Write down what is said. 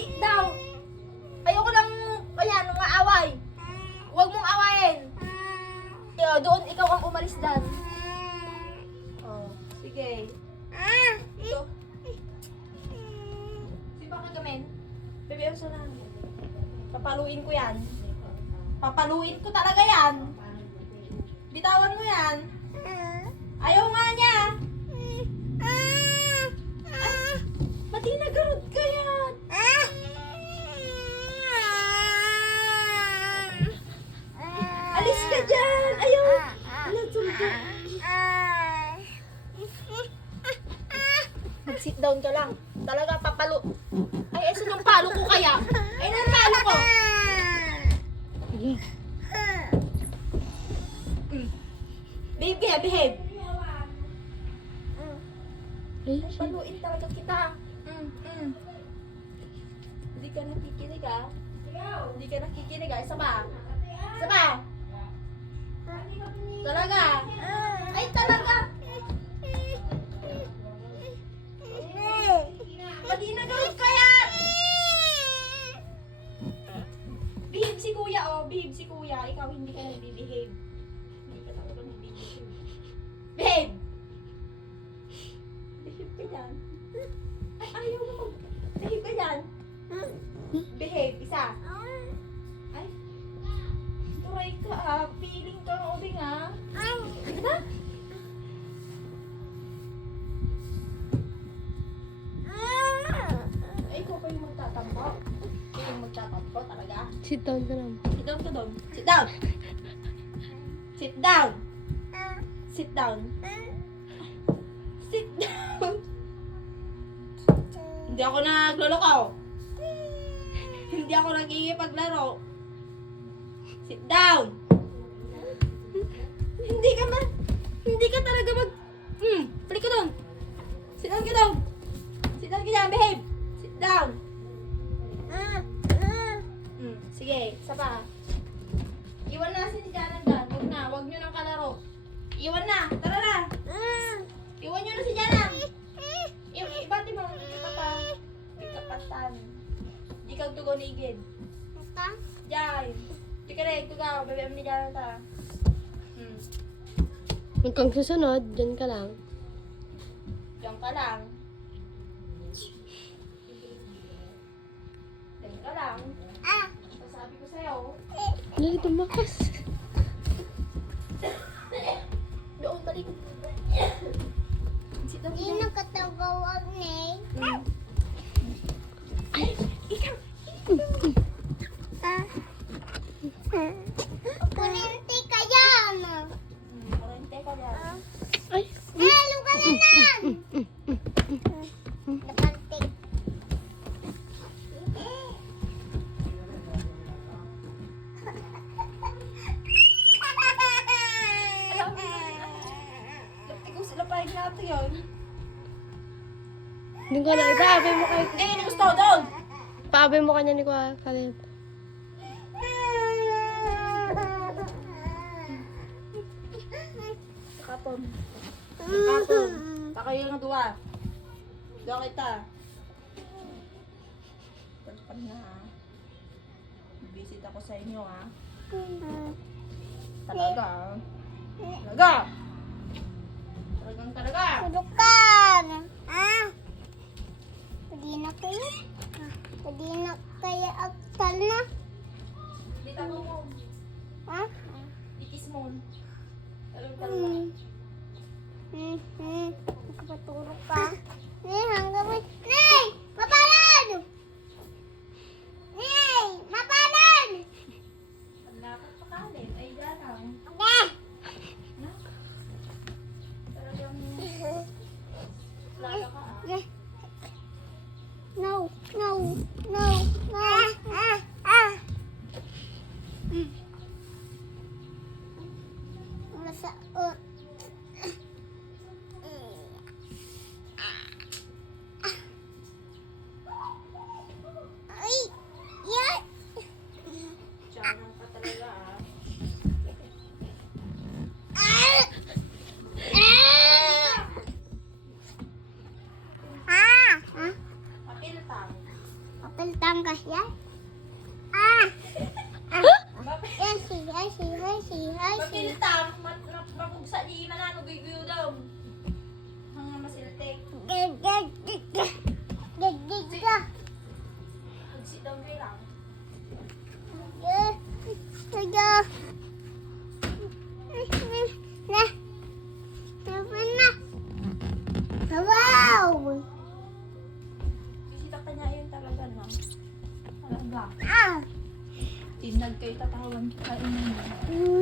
Sit down. Ayoko lang, ayan, maaway. Huwag mong awayin. Doon, ikaw ang umalis dyan. Oh, sige. Ito. Sige, bakit gamin? Bebe, ang sana. Papaluin ko yan. Papaluin ko talaga yan. Bitawan mo yan. Ayaw nga niya. Ay, mati nagarod ka yan. Alis ka dyan. Ayaw. Alam, sulto. Mag-sit down ka lang. Talaga, papalo. Ay, esa yung palo ko kaya. Ay, nang palo ko. Baby, behave. Paluin talaga kita. Hindi ka nakikinig ah. Hindi ka nakikinig ah. Isa pa. Isa pa. Talaga. Ay, talaga. Pati nagawin ka yan. Behave si kuya oh. Behave si kuya. Ikaw hindi ka nag-behave. Hindi ka talaga nag-behave. Behave. Behave ka dyan. Ay, ayaw mo mag... Behave ka dyan. Behave. Isa. Ay. Turay ka ah. Feeling ka ng ubing ah. Ano? Ay, ikaw pa yung magtatampo. Ikaw yung magtatampo talaga. Sit down ka lang. Sit down ka doon. Sit down. Sit down. Sit down. Sit down. Hindi ako nagloloko. Hindi ako nagkikipaglaro. Sit down. Hindi ka talaga mag... balik ka doon. Sit down ka doon. Sit down ka dyan, behave. Sit down. Sige, isa pa. Iwan na si Janan dyan. Huwag nyo nang kalaro. Iwan na, tara na. Iwan nyo na si Janan. Ibati mo. Ikapatan. Di kang tugonigid. Diyan. Di ka rin, tugaw. Bebe ni Janan ta. Huwag kang susunod, dyan ka lang. Diyan ka lang. Diyan ka lang. Sabi ko sa'yo. Lali, tumakas. Doon, balik. Sit down. Hindi nakatagawag ni. Ay, ikaw. Kulinti ka yan. Kurente ka dyan. Ay, Lugar na lang. Napantik. Ikaw sila pahig natin yun. hindi ko na. Ipaabay mo kayo. Hindi gusto doon. Paabay mo kanya ni Kuya Kaleb. Kapon. Kapon. Pakayo ng duwa. Doon kita. Pagpag na ha. Visit ako sa inyo ha. Talaga. Talaga. Talagang talaga. Sudukan. Pwede na kayo. Pwede na kaya aktal na. Dito mo. Ha? Ikis mo. Talagang Nakapaturo ka. Hanggang mo. Nay! Mapalan! Nay! Mapalan! Paglapat pa kanin. Ay, ganang. Okay. Talagang laga ka ah. No, no, no, no. Masa, Saan ka siya? Ah! Hesi, hesi, hesi, hesi. Mapilta, mapugsa di manano bibiyo daw. Mga masiltek. Sit down kayo lang. Wow! Bisita ka niya yun talaga na. Talaga. Ah! Tinag kayo tatawan kain mo.